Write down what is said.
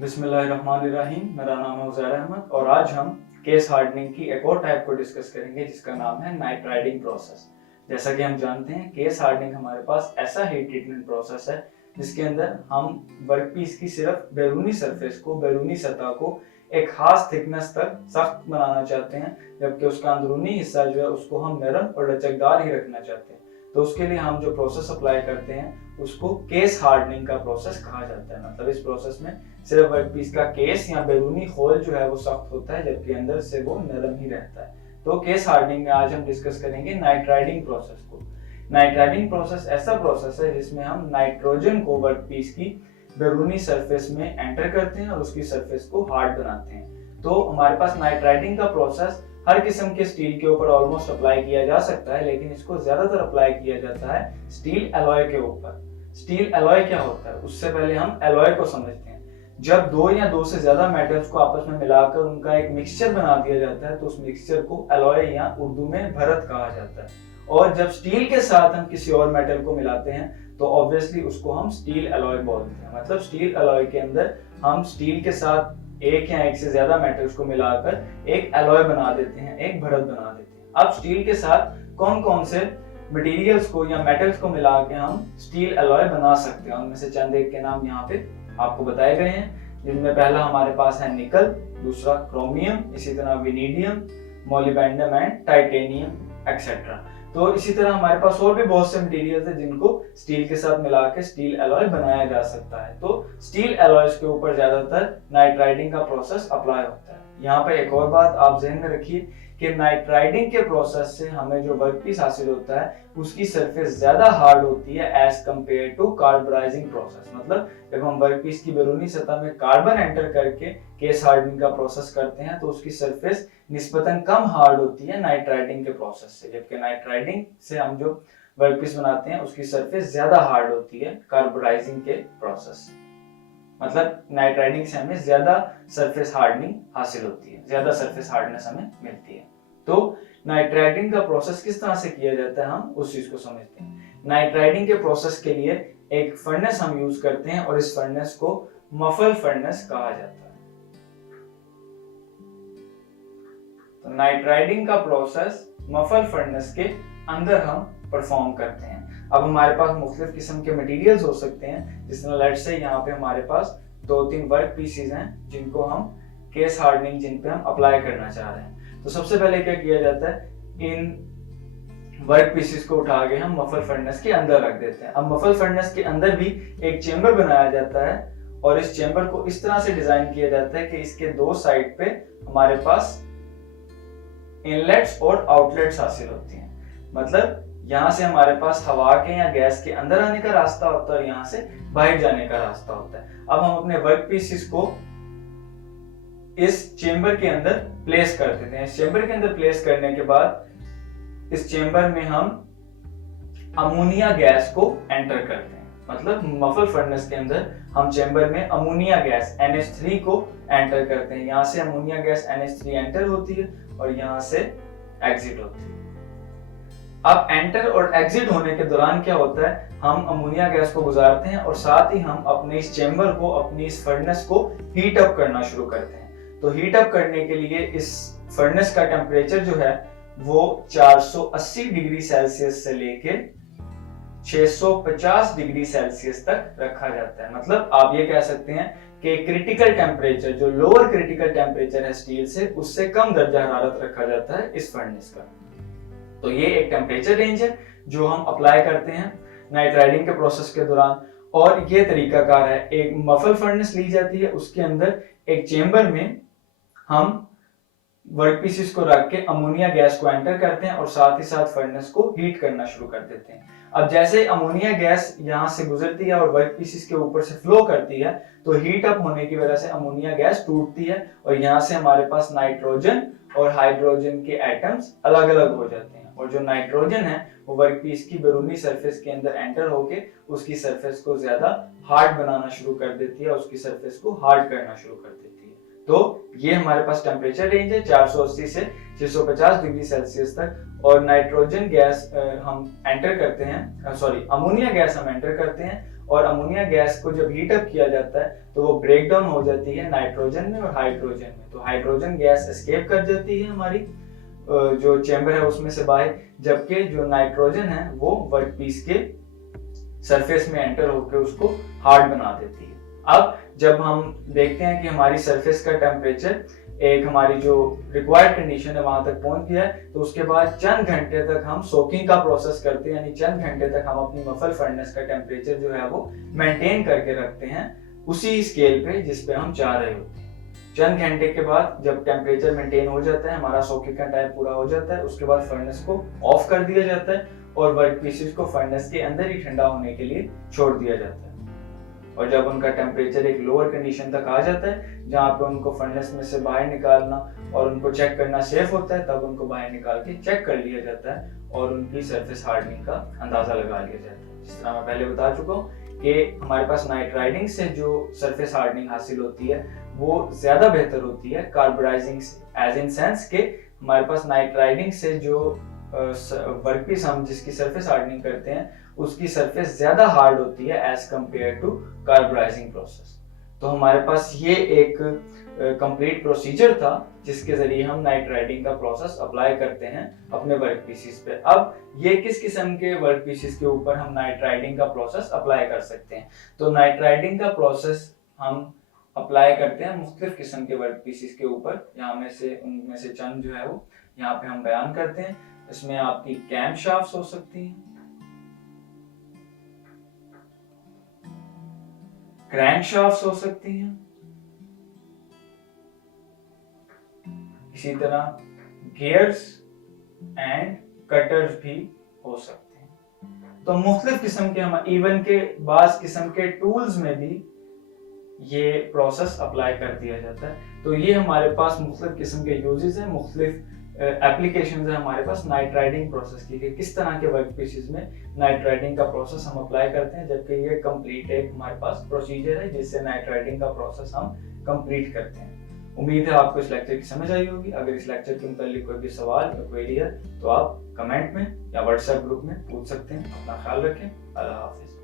बिस्मिल्लाहिर्रहमानिर्रहीम। मेरा नाम है उज़ैर अहमद और आज हम केस हार्डनिंग की एक और टाइप को डिस्कस करेंगे जिसका नाम है नाइट राइडिंग प्रोसेस। जैसा कि हम जानते हैं, केस हार्डनिंग हमारे पास ऐसा हीट ट्रीटमेंट प्रोसेस है जिसके अंदर हम वर्कपीस की सिर्फ बैरूनी सरफेस को, बैरूनी सतह को एक खास थिकनेस तक सख्त बनाना चाहते हैं, जबकि उसका अंदरूनी हिस्सा जो है उसको हम नरम और लचकदार ही रखना चाहते हैं। तो उसके लिए हम जो प्रोसेस अप्लाई करते हैं उसको केस हार्डनिंग का प्रोसेस कहा जाता है। मतलब इस प्रोसेस में सिर्फ वर्कपीस का केस या बैरूनी खोल जो है वो सख्त होता है, जबकि अंदर से वो नरम ही रहता है। तो केस हार्डनिंग में आज हम डिस्कस करेंगे नाइट राइडिंग प्रोसेस को। नाइट राइडिंग प्रोसेस ऐसा प्रोसेस है जिसमें हम नाइट्रोजन को वर्कपीस की बैरूनी सरफेस में एंटर करते हैं और उसकी सरफेस को हार्ड बनाते हैं। तो हमारे पास नाइट राइडिंग का प्रोसेस हर किस्म के स्टील के ऊपर ऑलमोस्ट अप्लाई किया जा सकता है, लेकिन इसको ज्यादातर अप्लाई किया जाता है स्टील एलॉय के ऊपर। स्टील एलॉय क्या होता है, उससे पहले हम एलॉय को समझते हैं। जब दो या दो से ज्यादा मेटल्स को आपस में मिलाकर उनका एक मिक्सचर बना दिया जाता है तो उस मिक्सचर को एलॉय या उर्दू में भरत कहा जाता है। और जब स्टील के साथ हम किसी और मेटल को मिलाते हैं तो ऑब्वियसली उसको हम स्टील एलॉय बोलते हैं। मतलब स्टील एलॉय के अंदर हम स्टील के साथ एक या एक से ज्यादा मेटल्स को मिलाकर एक एलॉय बना देते हैं, एक भरत बना देते हैं। अब स्टील के साथ कौन कौन से मटेरियल्स को या मेटल्स को मिला के हम स्टील एलॉय बना सकते हैं, उनमें से चंद एक के नाम यहाँ पे आपको बताए गए हैं, जिनमें पहला हमारे पास है निकल, दूसरा क्रोमियम, इसी तरह विनीडियम, मोलिबेंडम एंड टाइटेनियम एक्सेट्रा। तो इसी तरह हमारे पास और भी बहुत से मटेरियल्स हैं जिनको स्टील के साथ मिला के स्टील एलॉय बनाया जा सकता है। तो स्टील एलॉयज के ऊपर ज्यादातर नाइट राइडिंग का प्रोसेस अप्लाई होता है। यहाँ पे एक और बात आप जहन में रखिए कि नाइट राइडिंग के प्रोसेस से हमें जो वर्कपीस हासिल होता है उसकी सरफेस ज्यादा हार्ड होती है as compare to carbonising process. मतलब जब हम वर्कपीस की बैरूनी सतह में कार्बन एंटर करके केस हार्डनिंग का प्रोसेस करते हैं तो उसकी सरफेस निस्बतन कम हार्ड होती है नाइट राइडिंग के प्रोसेस से, जबकि नाइट राइडिंग से हम जो वर्कपीस बनाते हैं उसकी सरफेस ज्यादा हार्ड होती है कार्बोनाइजिंग के प्रोसेस से। मतलब नाइट राइडिंग से हमें ज्यादा सरफेस हार्डनिंग हासिल होती है, ज्यादा सरफेस हार्डनेस हमें मिलती है। तो नाइट राइडिंग का प्रोसेस किस तरह से किया जाता है हम उस चीज को समझते हैं। नाइट राइडिंग के प्रोसेस के लिए एक फर्नेस हम यूज करते हैं और इस फर्नेस को मफल फर्नेस कहा जाता है। तो नाइट राइडिंग का प्रोसेस मफल फर्नेस के अंदर हम परफॉर्म करते हैं। अब हमारे पास मुख्तलिफ किस्म के मटेरियल्स हो सकते हैं, जिसमें लेट्स से यहाँ पे हमारे पास 2-3 वर्क पीसेस हैं जिनको हम केस हार्डनिंग जिन पे हम अप्लाई करना चाह रहे हैं। तो सबसे पहले क्या किया जाता है, इन वर्क पीसेस को उठा के हम मफल फर्नेस के अंदर रख देते हैं। अब मफल फर्नेस के अंदर भी एक चेंबर बनाया जाता है और इस चेंबर को इस तरह से डिजाइन किया जाता है कि इसके दो साइड पे हमारे पास इनलेट्स और आउटलेट्स हासिल होती हैं। मतलब यहाँ से हमारे पास हवा के या गैस के अंदर आने का रास्ता होता है और यहाँ से बाहर जाने का रास्ता होता है। अब हम अपने वर्क पीसेस को इस चेंबर के अंदर प्लेस कर देते हैं। इस चेंबर के अंदर प्लेस करने के बाद इस चेंबर में हम अमोनिया गैस को एंटर करते हैं। मतलब मफल फर्नेस के अंदर हम चेंबर में अमोनिया गैस NH3 को एंटर करते हैं। यहाँ से अमोनिया गैस NH3 एंटर होती है और यहाँ से एग्जिट होती है। अब एंटर और एग्जिट होने के दौरान क्या होता है, हम अमोनिया गैस को गुजारते हैं और साथ ही हम अपने इस चेंबर को, अपनी इस फर्नेस को हीट अप करना शुरू करते हैं। तो हीट अप करने के लिए इस फर्नेस का टेम्परेचर जो है वो 480 डिग्री सेल्सियस से लेके 650 डिग्री सेल्सियस तक रखा जाता है। मतलब आप ये कह सकते हैं कि क्रिटिकल टेम्परेचर, जो लोअर क्रिटिकल टेम्परेचर है स्टील से, उससे कम दर्जा हरारत रखा जाता है इस फर्नेस का। तो ये एक टेम्परेचर रेंज है जो हम अप्लाई करते हैं नाइट राइडिंग के प्रोसेस के दौरान। और ये तरीकाकार है, एक मफल फर्नेस ली जाती है, उसके अंदर एक चेंबर में हम वर्क पीसेस को रख के अमोनिया गैस को एंटर करते हैं और साथ ही साथ फर्नेस को हीट करना शुरू कर देते हैं। अब जैसे अमोनिया गैस यहाँ से गुजरती है और वर्क पीसेस के ऊपर से फ्लो करती है तो हीट अप होने की वजह से अमोनिया गैस टूटती है और यहाँ से हमारे पास नाइट्रोजन और हाइड्रोजन के एटम्स अलग अलग हो जाते हैं। और जो नाइट्रोजन है वो वर्कपीस की बैरूनी सरफेस के अंदर एंटर होके उसकी सरफेस को ज्यादा हार्ड बनाना शुरू कर देती है, उसकी सरफेस को हार्ड करना शुरू कर देती है। तो ये हमारे पास टेम्परेचर रेंज है 480 से 650 डिग्री सेल्सियस तक। और नाइट्रोजन गैस हम एंटर करते हैं, अमोनिया गैस हम एंटर करते हैं और अमोनिया गैस को जब हीट अप किया जाता है तो वो ब्रेक डाउन हो जाती है नाइट्रोजन में और हाइड्रोजन में। तो हाइड्रोजन गैस एस्केप कर जाती है हमारी जो चेंबर है उसमें से बाहर, जबकि जो नाइट्रोजन है वो वर्कपीस के सरफेस में एंटर होकर उसको हार्ड बना देती है। अब जब हम देखते हैं कि हमारी सरफेस का टेम्परेचर एक हमारी जो रिक्वायर्ड कंडीशन है वहां तक पहुंच गया है, तो उसके बाद चंद घंटे तक हम सोकिंग का प्रोसेस करते हैं, यानी चंद घंटे तक हम अपनी मफल फर्नेस का टेम्परेचर जो है वो मेंटेन करके रखते हैं उसी स्केल पे जिस पे हम चाह रहे होते हैं। चंद घंटे के बाद जब टेम्परेचर मेंटेन हो जाता है, हमारा सोकिंग का टाइम पूरा हो जाता है, उसके बाद फर्नेस को ऑफ कर दिया जाता है और वर्क पीसेस को फर्नेस के अंदर ही ठंडा होने के लिए छोड़ दिया जाता है। और जब उनका टेम्परेचर एक लोअर कंडीशन तक आ जाता है जहाँ पे उनको फर्नेस में से बाहर निकालना और उनको चेक करना सेफ होता है, तब उनको बाहर निकाल के चेक कर लिया जाता है और उनकी सरफेस हार्डनिंग का अंदाजा लगा लिया जाता है। जिस तरह मैं पहले बता चुका हूँ कि हमारे पास नाइट राइडिंग से जो सरफेस हार्डनिंग हासिल होती है वो ज्यादा बेहतर होती है कार्बोनाइजिंग से, एज इन सेंस के हमारे पास नाइट राइडिंग से जो वर्कपीस हम जिसकी सरफेस हार्डनिंग करते हैं उसकी सरफेस ज्यादा हार्ड होती है as compare to carbonising process. तो हमारे पास ये एक कंप्लीट प्रोसीजर था जिसके जरिए हम नाइट राइडिंग का प्रोसेस अप्लाई करते हैं अपने वर्क पीसेस पे। अब ये किस किस्म के वर्क पीसेस के ऊपर हम नाइट राइडिंग का प्रोसेस अप्लाई कर सकते हैं? तो नाइट राइडिंग का प्रोसेस हम अप्लाई करते हैं मुख्तलिफ किस्म के वर्क पीसेस के ऊपर। यहाँ में से उनमें से चंद जो है वो यहाँ पे हम बयान करते हैं। इसमें आपकी कैम शाफ्ट्स हो सकती हैं, क्रैंक शाफ्ट्स हो सकती हैं, इसी तरह गियर्स एंड कटर्स भी हो सकते हैं। तो मुख्तलिफ किस्म के हम इवन के बाज किस्म के टूल्स में भी ये प्रोसेस अप्लाई कर दिया जाता है। तो ये हमारे पास मुख्तलिफ किस्म के यूजेस हैं, मुख्तलिफ एप्लीकेशंस है हमारे पास नाइट राइडिंग प्रोसेस की, किस तरह के वर्क पीसेस में नाइट राइडिंग का प्रोसेस हम अप्लाई करते हैं, जबकि ये कंप्लीट एक हमारे पास प्रोसीजर है जिससे नाइट राइडिंग का प्रोसेस हम कंप्लीट करते हैं। उम्मीद है आपको इस लेक्चर की समझ आई होगी। अगर इस लेक्चर के मुताल्लिक कोई भी सवाल या क्वेरी है तो आप कमेंट में या व्हाट्सएप ग्रुप में पूछ सकते हैं। अपना ख्याल रखें। अल्लाह हाफिज।